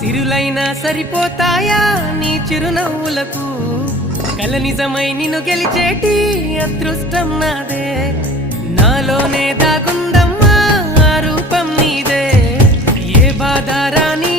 సిరులైనా సరిపోతాయా నీ చిరునవ్వులకు కల నిజమై నిన్ను గెలిచేటి అదృష్టం నాదే నాలోనే దాగుందమ్మా ఆ రూపం నీదే ఏ బాధ రాని